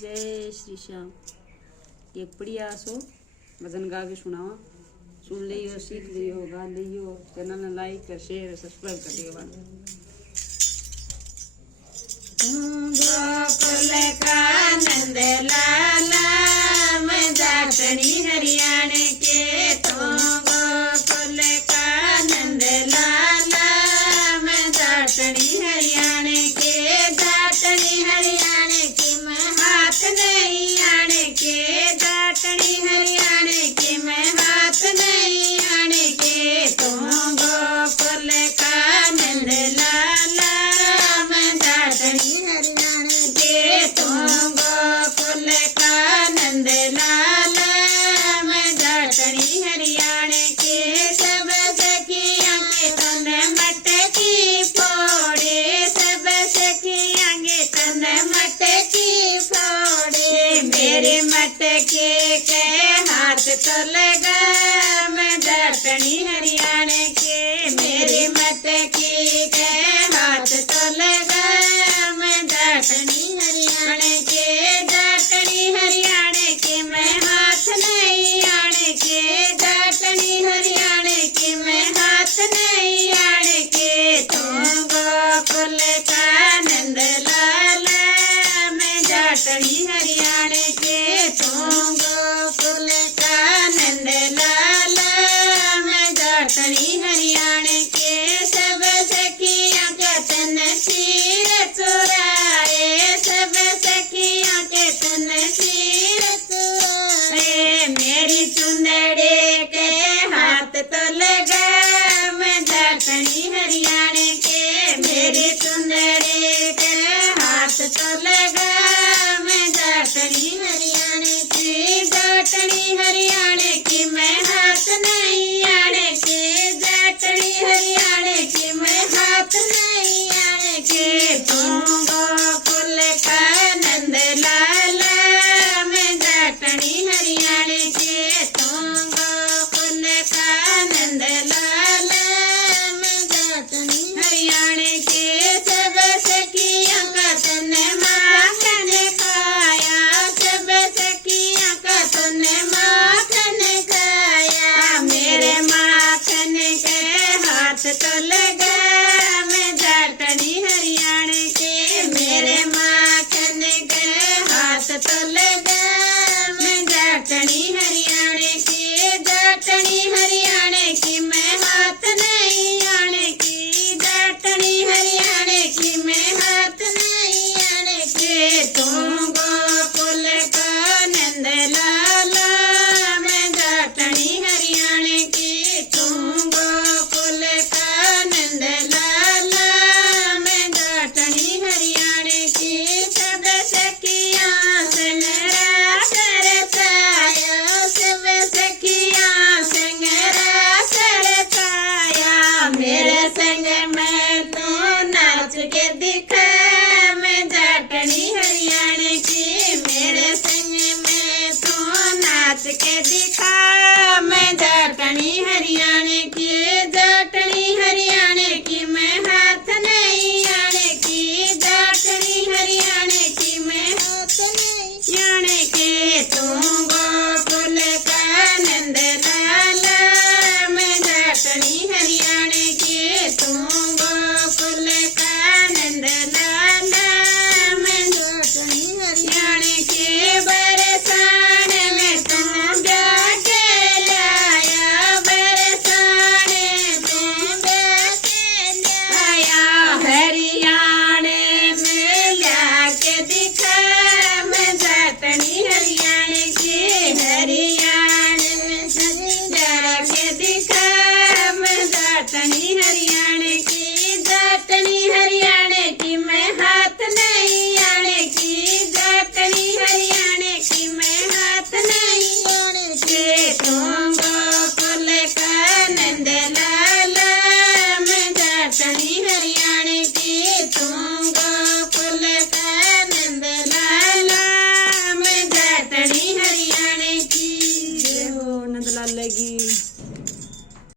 जय श्री श्याम। एक बढ़िया सो भजन गा के सुनावा, सुन लियो, सीख लियो, गा लियो। चैनल ने लाइक कर, शेयर, सब्सक्राइब कर दियो। गोकुल का नंद लाला मैं जाटनी हरियाणा के, तो गोकुल का नंद लाला मैं जाटनी हरियाणा के, जाटनी हरियाणा के मैं हाथ नहीं आने के, जाटनी हरियाणा के मैं हाथ नहीं आने के, तो गोकुल का नंद लाला मैं जाटनी हरियाणा के, तो गोकुल का नंद लाला मैं जाटनी हरियाणा के। सब सखियां के तन मटकी फोड़े, सब सखियां के तन मटकी फोड़े, मेरे मटके के हाथ तो लगा मैं जाटनी हरियाणा के, मेरे मटके के हाथ तो लगा मैं जाटनी हरियाणा के, जाटनी हरियाणा के मैं हाथ नहीं आने के, जाटनी हरियाणा के मैं हाथ नहीं आने के, तो गोकुल का नंद लाला मैं जाटनी हरियाणा के, तो गोकुल का नंद लाला मैं जाटनी हरियाणा के। सब सखियां के तन सिर चुराए, सब सखियां के तन सिर चुराए, मेरी चुंदड़ी के हाथ तो लगा मैं जाटनी हरियाणा के, मेरी चुंदड़ी के हाथ तो लगा मैं जाटनी हरियाणा की, जाटनी हरियाणा की मैं हाथ नहीं आने के, जाटनी हरियाणा की मैं हाथ नहीं आने के, तो गोकुल का नंद लाला मैं जाटनी हरियाणा के, तो गोकुल का नंद लाला मैं जाटनी हरियाणा के। सब सखियां का तन माखन खाया, सब सखियां का तन माखन खाया, मेरे माखन के हाथ तो लगा मैं जाटनी हरियाणा के, मेरे माखन के हाथ तो लगा मैं जाटनी हरियाणा के, जाटनी हरियाणा की मैं हाथ नहीं आने की, जाटनी हरियाणा की मैं हाथ नहीं आने के, तो गोकुल का नंद लाला मैं जाटनी हरियाणा की, तो गोकुल का नंद लाला मैं जाटनी हरियाणा